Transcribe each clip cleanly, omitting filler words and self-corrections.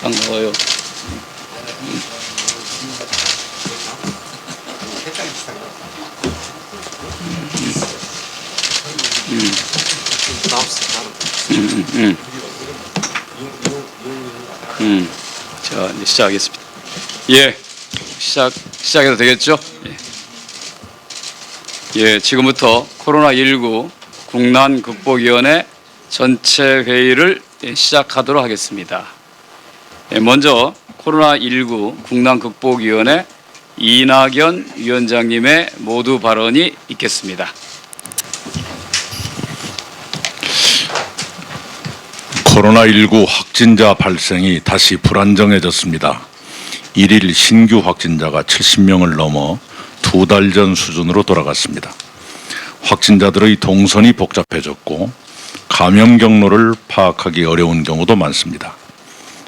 반가워요. 자, 이제 시작하겠습니다. 예, 시작해도 되겠죠? 예, 지금부터 코로나19 국난 극복위원회 전체 회의를 시작하도록 하겠습니다. 먼저 코로나19 국난 극복위원회 이낙연 위원장님의 모두 발언이 있겠습니다. 코로나19 확진자 발생이 다시 불안정해졌습니다. 1일 신규 확진자가 70명을 넘어 2달 전 수준으로 돌아갔습니다. 확진자들의 동선이 복잡해졌고 감염 경로를 파악하기 어려운 경우도 많습니다.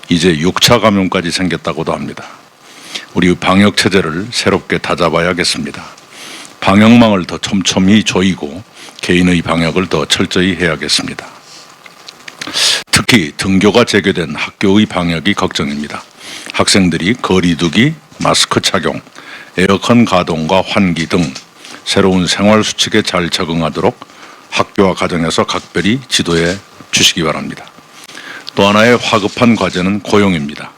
이제 6차 감염까지 생겼다고도 합니다. 우리 방역 체제를 새롭게 다잡아야겠습니다. 방역망을 더 촘촘히 조이고 개인의 방역을 더 철저히 해야겠습니다. 특히 등교가 재개된 학교의 방역이 걱정입니다. 학생들이 거리 두기, 마스크 착용, 에어컨 가동과 환기 등 새로운 생활 수칙에 잘 적응하도록 학교와 가정에서 각별히 지도해 주시기 바랍니다. 또 하나의 화급한 과제는 고용입니다.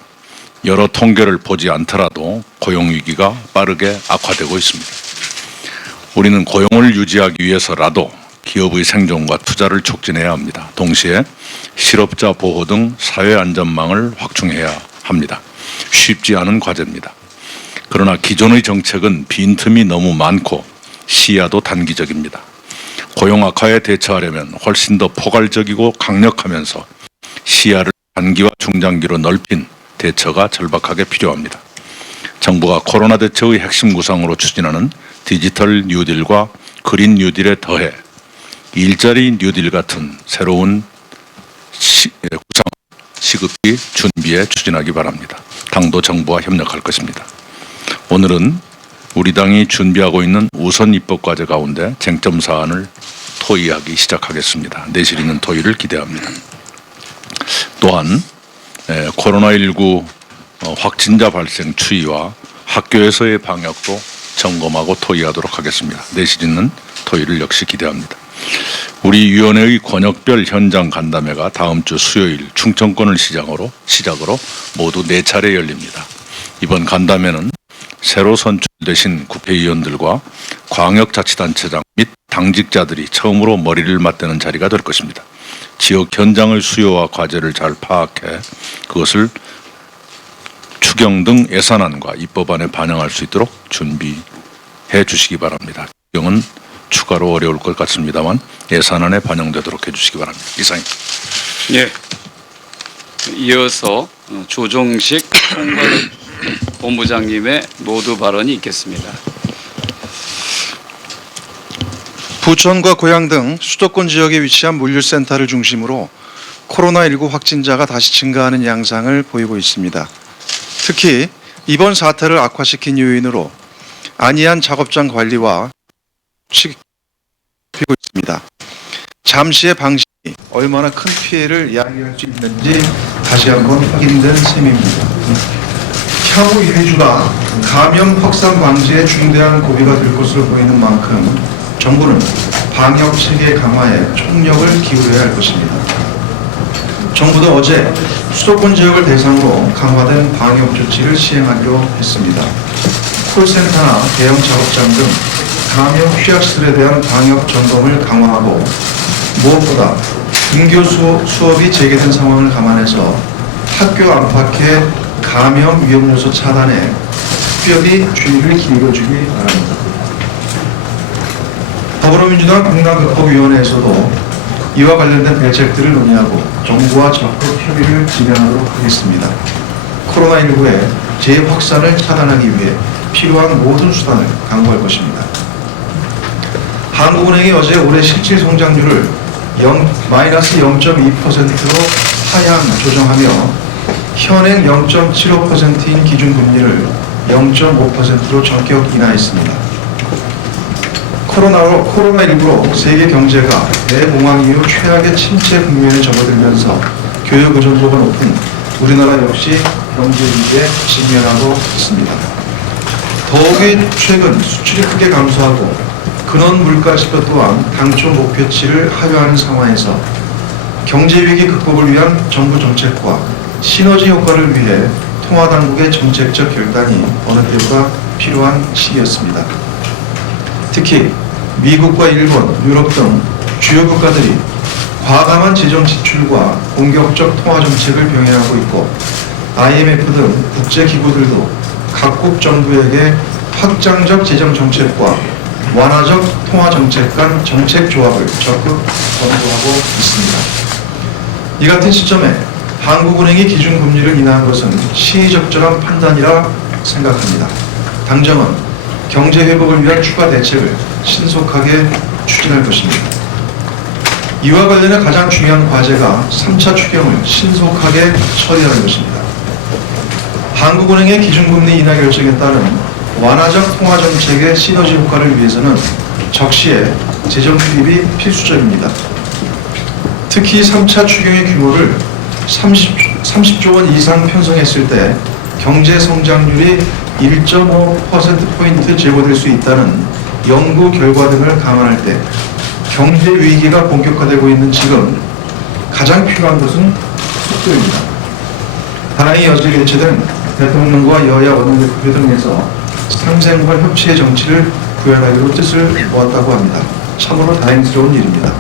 여러 통계를 보지 않더라도 고용 위기가 빠르게 악화되고 있습니다. 우리는 고용을 유지하기 위해서라도 기업의 생존과 투자를 촉진해야 합니다. 동시에 실업자 보호 등 사회 안전망을 확충해야 합니다. 쉽지 않은 과제입니다. 그러나 기존의 정책은 빈틈이 너무 많고 시야도 단기적입니다. 고용 악화에 대처하려면 훨씬 더 포괄적이고 강력하면서 시야를 단기와 중장기로 넓힌 대처가 절박하게 필요합니다. 정부가 코로나 대처의 핵심 구상으로 추진하는 디지털 뉴딜과 그린 뉴딜에 더해 일자리 뉴딜 같은 새로운 구상, 시급히 준비해 추진하기 바랍니다. 당도 정부와 협력할 것입니다. 오늘은 우리 당이 준비하고 있는 우선 입법 과제 가운데 쟁점 사안을 토의하기 시작하겠습니다. 내실 있는 토의를 기대합니다. 또한 코로나19 확진자 발생 추이와 학교에서의 방역도 점검하고 토의하도록 하겠습니다. 내실 있는 토의를 역시 기대합니다. 우리 위원회의 권역별 현장 간담회가 다음 주 수요일 충청권을 시작으로 모두 4차례 열립니다. 이번 간담회는 새로 선출되신 국회의원들과 광역자치단체장 및 당직자들이 처음으로 머리를 맞대는 자리가 될 것입니다. 지역 현장의 수요와 과제를 잘 파악해 그것을 추경 등 예산안과 입법안에 반영할 수 있도록 준비해 주시기 바랍니다. 추경은 추가로 어려울 것 같습니다만 예산안에 반영되도록 해주시기 바랍니다. 이상입니다. 예. 이어서 조종식 본부장님의 모두 발언이 있겠습니다. 부천과 고양 등 수도권 지역에 위치한 물류센터를 중심으로 코로나19 확진자가 다시 증가하는 양상을 보이고 있습니다. 특히 이번 사태를 악화시킨 요인으로 안이한 작업장 관리와 피고 있습니다. 잠시의 방식이 얼마나 큰 피해를 야기할 수 있는지 다시 한번 확인된 셈입니다. 향후 2주가 감염 확산 방지에 중대한 고비가 될 것으로 보이는 만큼 정부는 방역 체계 강화에 총력을 기울여야 할 것입니다. 정부도 어제 수도권 지역을 대상으로 강화된 방역 조치를 시행하기로 했습니다. 콜센터나 대형 작업장 등 감염 취약시설에 대한 방역 점검을 강화하고 무엇보다 등교 수업이 재개된 상황을 감안해서 학교 안팎의 감염 위험 요소 차단에 특별히 주의를 기울여주기 바랍니다. 더불어민주당 국난극복위원회에서도 이와 관련된 대책들을 논의하고 정부와 적극 협의를 진행하도록 하겠습니다. 코로나19의 재확산을 차단하기 위해 필요한 모든 수단을 강구할 것입니다. 한국은행이 어제 올해 실질 성장률을 마이너스 0.2%로 하향 조정하며 현행 0.75%인 기준금리를 0.5%로 전격 인하했습니다. 코로나19로 세계 경제가 대공황 이후 최악의 침체 국면에 접어들면서 교육 의존도가 높은 우리나라 역시 경제 위기에 직면하고 있습니다. 더욱이 최근 수출이 크게 감소하고 근원 물가지표 또한 당초 목표치를 하회하는 상황에서 경제 위기 극복을 위한 정부 정책과 시너지 효과를 위해 통화당국의 정책적 결단이 어느 때보다 필요한 시기였습니다. 특히 미국과 일본, 유럽 등 주요 국가들이 과감한 재정 지출과 공격적 통화 정책을 병행하고 있고 IMF 등 국제기구들도 각국 정부에게 확장적 재정 정책과 완화적 통화 정책 간 정책 조합을 적극 권고하고 있습니다. 이 같은 시점에 한국은행이 기준금리를 인하한 것은 시의적절한 판단이라 생각합니다. 당정은 경제 회복을 위한 추가 대책을 신속하게 추진할 것입니다. 이와 관련해 가장 중요한 과제가 3차 추경을 신속하게 처리하는 것입니다. 한국은행의 기준금리 인하 결정에 따른 완화적 통화정책의 시너지 효과를 위해서는 적시에 재정 투입이 필수적입니다. 특히 3차 추경의 규모를 30조 원 이상 편성했을 때 경제 성장률이 1.5%포인트 제고될 수 있다는 연구 결과 등을 감안할 때 경제 위기가 본격화되고 있는 지금 가장 필요한 것은 속도입니다. 다행히 어제 개최된 대통령과 여야 원내대표 등에서 상생과 협치의 정치를 구현하기로 뜻을 모았다고 합니다. 참으로 다행스러운 일입니다.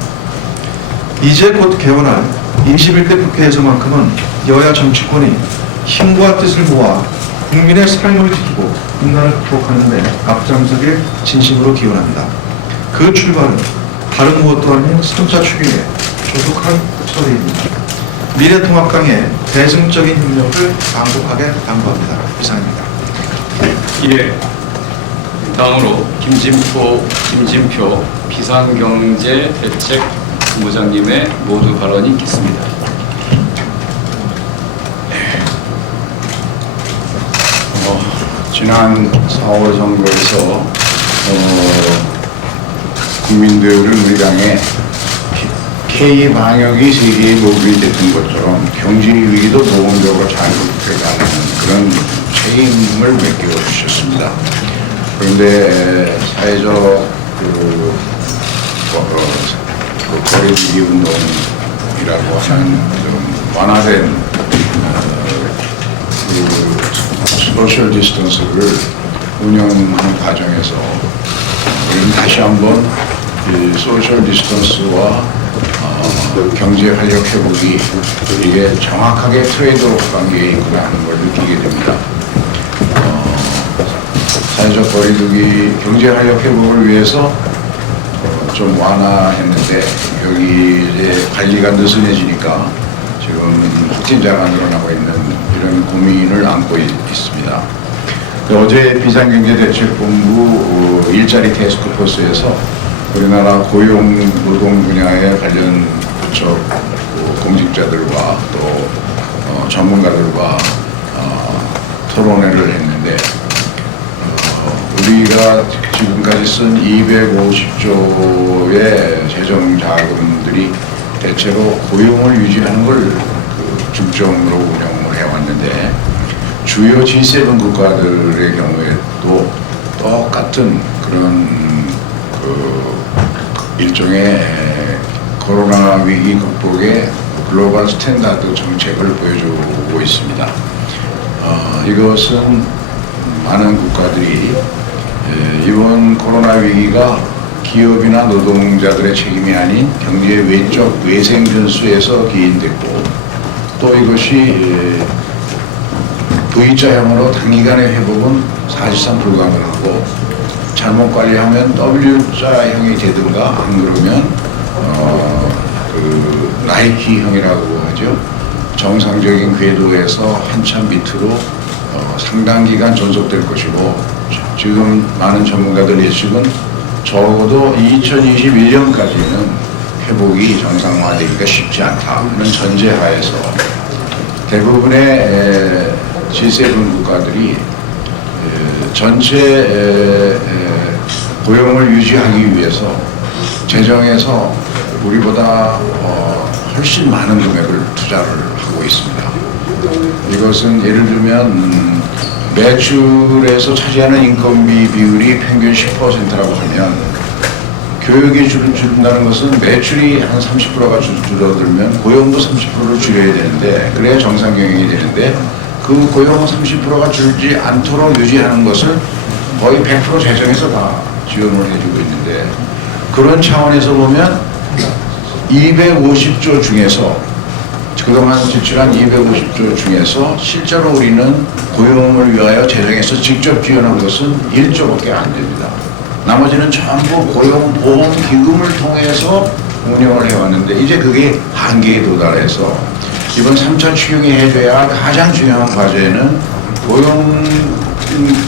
이제 곧 개원할 21대 국회에서만큼은 여야 정치권이 힘과 뜻을 모아 국민의 삶을 지키고 국난을 극복하는 데 앞장서길 진심으로 기원합니다. 그 출발은 다른 무엇도 아닌 3차 추경의 조속한 처리입니다. 미래통합당의 대승적인 협력을 강력하게 당부합니다. 이상입니다. 예. 다음으로 김진표 비상경제대책본부장님의 모두 발언이 있겠습니다. 지난 4월 선거에서 국민들은 우리 당에 K 방역이 세계의 모범이 됐던 것처럼 경제 위기도 모범적으로 잘 극복해가는 그런 책임을 맡겨주셨습니다. 그런데 사회적 거리두기 운동이라고 하는 좀 완화된 소셜 디스턴스를 운영하는 과정에서 우리는 다시 한번 이 소셜 디스턴스와 경제 활력 회복이 이게 정확하게 트레이드오프 관계에 있구나 하는 걸 느끼게 됩니다. 사회적 거리두기 경제 활력 회복을 위해서 좀 완화했는데 여기 이제 관리가 느슨해지니까 지금 확진자가 늘어나고 있는 이런 고민을 안고 있습니다. 어제 비상경제대책본부 일자리 태스크포스에서 우리나라 고용 노동 분야의 관련 부처 공직자들과 또 전문가들과 토론회를 했는데 우리가 지금까지 쓴 250조의 재정 자금들이 대체로 고용을 유지하는 걸 중점으로 운영을 해왔는데 주요 G7 국가들의 경우에도 똑같은 그런 일종의 코로나 위기 극복의 글로벌 스탠다드 정책을 보여주고 있습니다. 이것은 많은 국가들이 이번 코로나 위기가 기업이나 노동자들의 책임이 아닌 경제 외적 외생 변수에서 기인됐고 또 이것이 V자형으로 단기간의 회복은 사실상 불가능하고 잘못 관리하면 W자형이 되든가 안 그러면 나이키형이라고 하죠. 정상적인 궤도에서 한참 밑으로 상당 기간 존속될 것이고 지금 많은 전문가들 예측은 적어도 2021년까지는 회복이 정상화되기가 쉽지 않다는 전제하에서 대부분의 G7 국가들이 전체 고용을 유지하기 위해서 재정에서 우리보다 훨씬 많은 금액을 투자를 하고 있습니다. 이것은 예를 들면 매출에서 차지하는 인건비 비율이 평균 10%라고 하면 교육이 줄는다는 것은 매출이 한 30%가 줄어들면 고용도 30%를 줄여야 되는데 그래야 정상 경영이 되는데 그 고용 30%가 줄지 않도록 유지하는 것을 거의 100% 재정에서 다 지원을 해주고 있는데 그런 차원에서 보면 250조 중에서 그동안 지출한 250조 중에서 실제로 우리는 고용을 위하여 재정에서 직접 지원한 것은 1조밖에 안 됩니다. 나머지는 전부 고용보험기금을 통해서 운영을 해왔는데 이제 그게 한계에 도달해서 이번 3차 추경이 해줘야 가장 중요한 과제는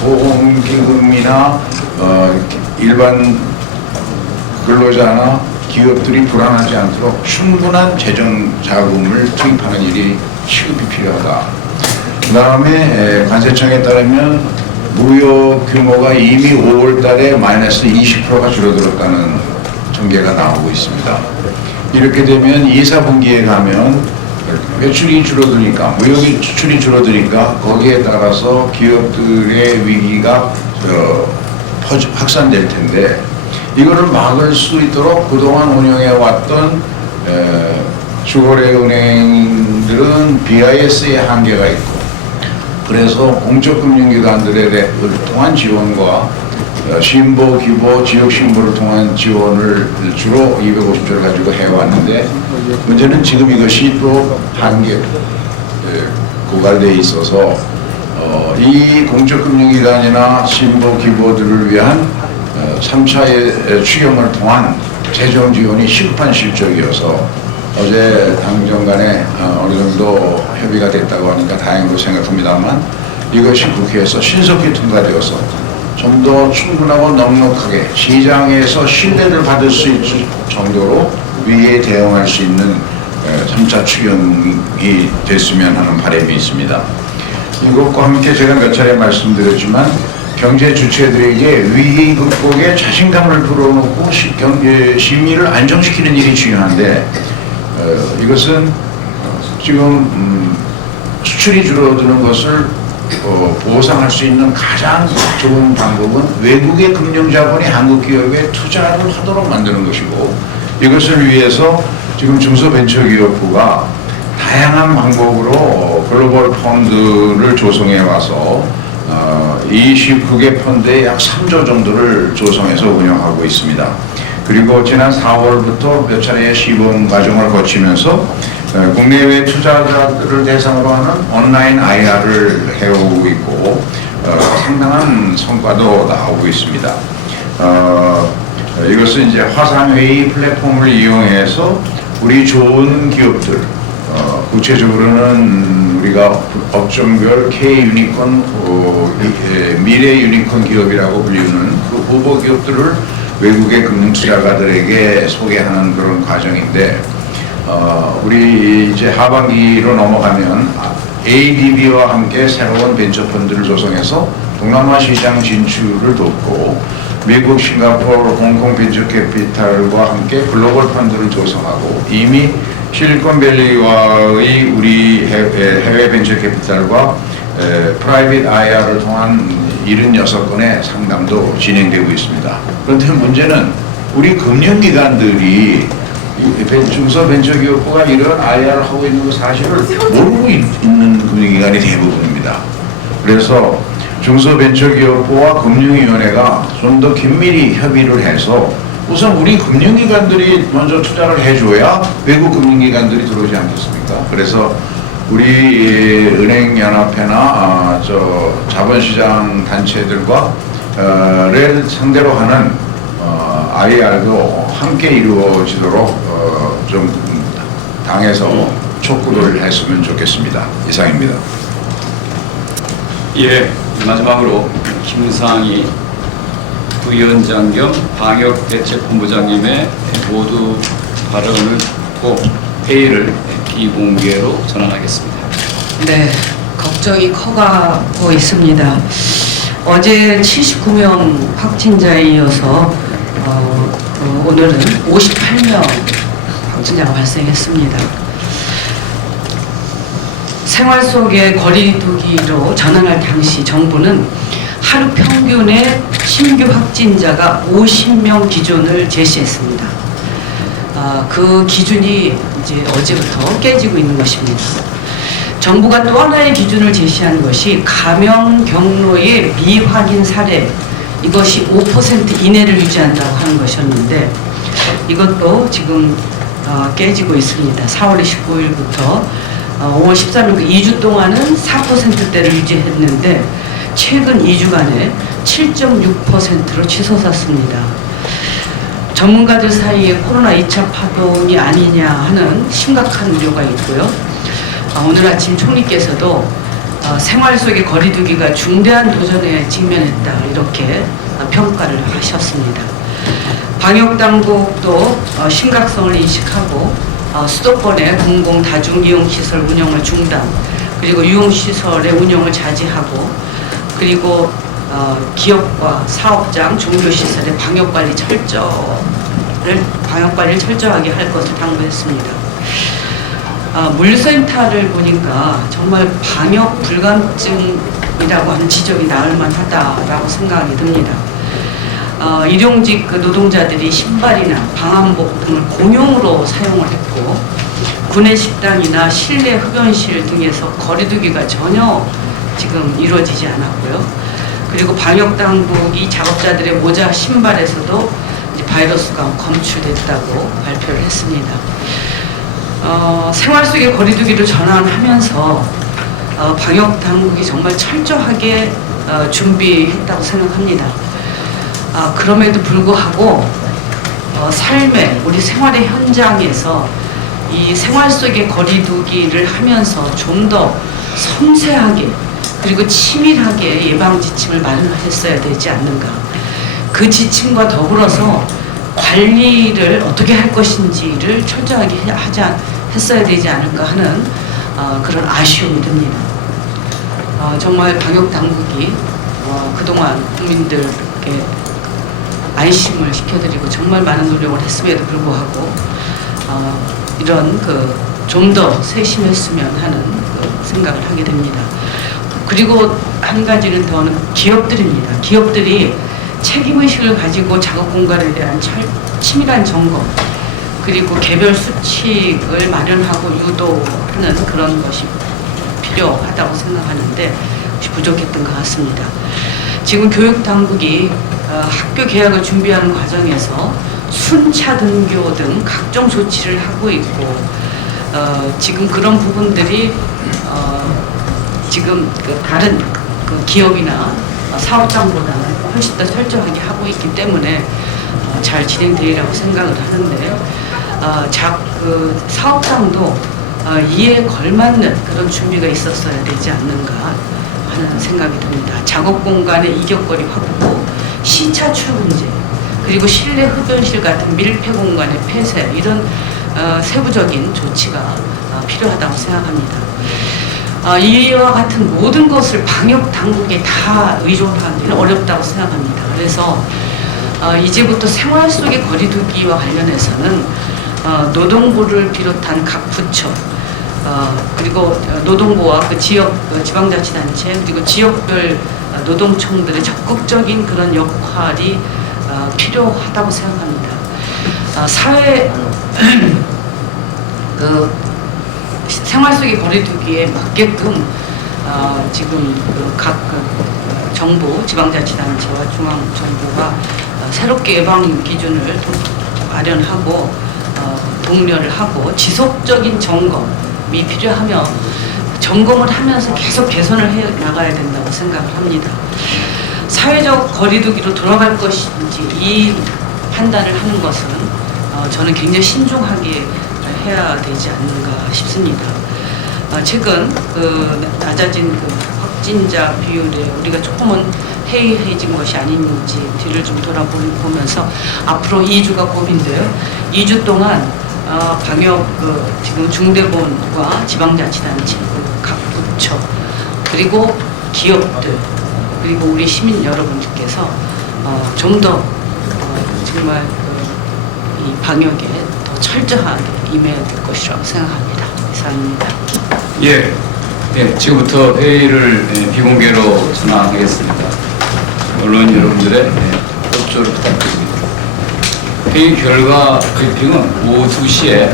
고용보험기금이나 일반 근로자나 기업들이 불안하지 않도록 충분한 재정 자금을 투입하는 일이 시급히 필요하다. 그 다음에 관세청에 따르면 무역 규모가 이미 5월 달에 마이너스 20%가 줄어들었다는 통계가 나오고 있습니다. 이렇게 되면 2, 4분기에 가면 매출이 줄어드니까 무역이 수출이 줄어드니까 거기에 따라서 기업들의 위기가 확산될 텐데 이거를 막을 수 있도록 그동안 운영해 왔던 주거래 은행들은 BIS의 한계가 있고 그래서 공적금융기관들에 통한 지원과 신보, 기보, 지역신보를 통한 지원을 주로 250조를 가지고 해왔는데 문제는 지금 이것이 또 한계 고갈되어 있어서 이 공적금융기관이나 신보, 기보들을 위한 3차의 추경을 통한 재정 지원이 시급한 실적이어서 어제 당정 간에 어느 정도 협의가 됐다고 하니까 다행으로 생각합니다만 이것이 국회에서 신속히 통과되어서 좀 더 충분하고 넉넉하게 시장에서 신뢰를 받을 수 있을 정도로 위기에 대응할 수 있는 3차 추경이 됐으면 하는 바람이 있습니다. 이것과 함께 제가 몇 차례 말씀드렸지만 경제 주체들에게 위기 극복에 자신감을 불어넣고 심리를 안정시키는 일이 중요한데 이것은 지금 수출이 줄어드는 것을 보상할 수 있는 가장 좋은 방법은 외국의 금융자본이 한국 기업에 투자를 하도록 만드는 것이고 이것을 위해서 지금 중소벤처기업부가 다양한 방법으로 글로벌 펀드를 조성해 와서 29개 펀드에 약 3조 정도를 조성해서 운영하고 있습니다. 그리고 지난 4월부터 몇 차례의 시범 과정을 거치면서 국내외 투자자들을 대상으로 하는 온라인 IR을 해오고 있고 상당한 성과도 나오고 있습니다. 이것은 이제 화상회의 플랫폼을 이용해서 우리 좋은 기업들 구체적으로는 우리가 업종별 K 유니콘, 미래 유니콘 기업이라고 불리는 그 후보 기업들을 외국의 금융 투자가들에게 소개하는 그런 과정인데, 우리 이제 하반기로 넘어가면 ADB와 함께 새로운 벤처펀드를 조성해서 동남아 시장 진출을 돕고 미국, 싱가포르, 홍콩 벤처캐피탈과 함께 글로벌 펀드를 조성하고 이미 실리콘밸리와의 우리 해외 벤처캐피탈과 프라이빗 IR을 통한 76건의 상담도 진행되고 있습니다. 그런데 문제는 우리 금융기관들이 중소벤처기업부가 이런 IR을 하고 있는 그 사실을 모르고 있는 금융기관이 대부분입니다. 그래서 중소벤처기업부와 금융위원회가 좀 더 긴밀히 협의를 해서 우선 우리 금융기관들이 먼저 투자를 해줘야 외국 금융기관들이 들어오지 않겠습니까? 그래서 우리 은행연합회나 자본시장 단체들과 를 상대로 하는 IR도 함께 이루어지도록 좀 당에서 촉구를 했으면 좋겠습니다. 이상입니다. 예, 마지막으로 김상희 부위원장 겸 방역대책본부장님의 모두 발언을 듣고 회의를 비공개로 전환하겠습니다. 네, 걱정이 커가고 있습니다. 어제 79명 확진자에 이어서 오늘은 58명 확진자가 발생했습니다. 생활 속의 거리두기로 전환할 당시 정부는 하루 평균의 신규 확진자가 50명 기준을 제시했습니다. 그 기준이 이제 어제부터 깨지고 있는 것입니다. 정부가 또 하나의 기준을 제시한 것이 감염 경로의 미확인 사례, 이것이 5% 이내를 유지한다고 하는 것이었는데 이것도 지금 깨지고 있습니다. 4월 29일부터 5월 13일 2주 동안은 4%대를 유지했는데 최근 2주간에 7.6%로 치솟았습니다. 전문가들 사이에 코로나 2차 파동이 아니냐 하는 심각한 우려가 있고요. 오늘 아침 총리께서도 생활 속의 거리두기가 중대한 도전에 직면했다 이렇게 평가를 하셨습니다. 방역당국도 심각성을 인식하고 수도권의 공공 다중이용시설 운영을 중단, 그리고 유흥시설의 운영을 자제하고, 그리고 기업과 사업장, 종교시설의 방역관리를 철저하게 할 것을 당부했습니다. 물류센터를 보니까 정말 방역 불감증이라고 하는 지적이 나올 만하다라고 생각이 듭니다. 일용직 노동자들이 신발이나 방한복 등을 공용으로 사용을 했고, 구내 식당이나 실내 흡연실 등에서 거리두기가 전혀 지금 이루어지지 않았고요. 그리고 방역당국이 작업자들의 모자, 신발에서도 이제 바이러스가 검출됐다고 발표를 했습니다. 생활 속의 거리두기를 전환하면서 방역당국이 정말 철저하게 준비했다고 생각합니다. 그럼에도 불구하고 삶의 우리 생활의 현장에서 이 생활 속의 거리두기를 하면서 좀 더 섬세하게 그리고 치밀하게 예방 지침을 마련했어야 되지 않는가. 그 지침과 더불어서 관리를 어떻게 할 것인지를 철저하게 했어야 되지 않을까 하는 그런 아쉬움이 듭니다. 정말 방역 당국이 그동안 국민들께 안심을 시켜드리고 정말 많은 노력을 했음에도 불구하고 이런 좀 더 세심했으면 하는 생각을 하게 됩니다. 그리고 한 가지는 더는 기업들입니다. 기업들이 책임의식을 가지고 작업 공간에 대한 치밀한 점검, 그리고 개별 수칙을 마련하고 유도하는 그런 것이 필요하다고 생각하는데 혹시 부족했던 것 같습니다. 지금 교육당국이 학교 개학을 준비하는 과정에서 순차 등교 등 각종 조치를 하고 있고, 지금 그런 부분들이 지금 다른 기업이나 사업장보다는 훨씬 더 철저하게 하고 있기 때문에 잘 진행되리라고 생각을 하는데, 사업장도 이에 걸맞는 그런 준비가 있었어야 되지 않는가 하는 생각이 듭니다. 작업 공간의 이격거리 확보, 시차 출근제, 그리고 실내 흡연실 같은 밀폐 공간의 폐쇄, 이런 세부적인 조치가 필요하다고 생각합니다. 이와 같은 모든 것을 방역 당국에 다 의존하기는 어렵다고 생각합니다. 그래서 이제부터 생활 속의 거리두기와 관련해서는 노동부를 비롯한 각 부처, 그리고 노동부와 그 지역 지방자치단체, 그리고 지역별 노동청들의 적극적인 그런 역할이 필요하다고 생각합니다. 사회 생활 속의 거리두기에 맞게끔 지금 각 정부, 지방자치단체와 중앙정부가 새롭게 예방 기준을 마련하고 독려를 하고 지속적인 점검이 필요하며 점검을 하면서 계속 개선을 해 나가야 된다고 생각을 합니다. 사회적 거리두기로 돌아갈 것인지 이 판단을 하는 것은 저는 굉장히 신중하게 해야 되지 않는가 싶습니다. 최근 낮아진 확진자 비율에 우리가 조금은 해이해진 것이 아닌지 뒤를 좀 돌아보면서 앞으로 2주가 고민돼요. 2주 동안 방역 지금 중대본과 지방자치단체, 각 부처, 그리고 기업들, 그리고 우리 시민 여러분들께서 좀 더 정말 이 방역에 더 철저하게 임해야 될 것이라고 생각합니다. 이상입니다. 예, 지금부터 회의를 비공개로 전환하겠습니다. 언론 여러분들의 협조를 부탁드립니다. 회의 결과 브리핑은 오후 2시에